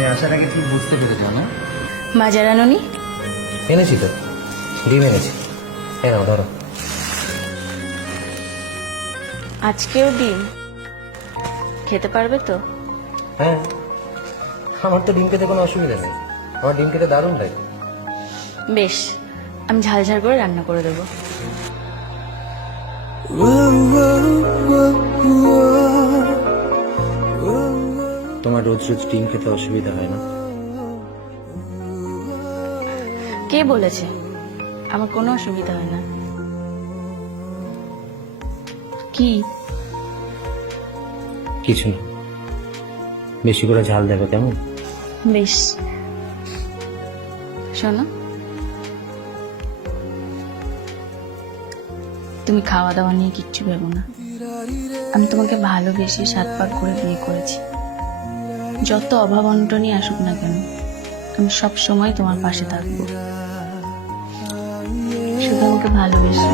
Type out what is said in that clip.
আমি আসার আগে কি বুঝতে পেরেছি না? মাজা রানুনি এনেছি তো, ডিম এনেছি। হ্যাঁ নাও ধরো। আজকেও ডিম খেতে পারবে তো? হ্যাঁ, আমার তো ডিম খেতে কোনো অসুবিধা নেই, আমার ডিম খেতে দারুণ লাগে। বেশ, আমি ঝাল ঝাল করে রান্না করে দেবো। তোমার রোজ রোজ ডিম খেতে অসুবিধা হয় না? কে বলেছে আমার কোনো অসুবিধা হয় না? কি? কিছু না, বেশি করে ঝাল দেবে কেমন? বেশ, শোনো, তুমি খাওয়া দাওয়া নিয়ে কিচ্ছু ভেবো না। আমি তোমাকে ভালোবেসে 7 পাক করে বিয়ে করেছি। যত অভাব অনটনই আসুক না কেন, আমি সব সময় তোমার পাশে থাকবো। শুধু আমাকে ভালোবেসো।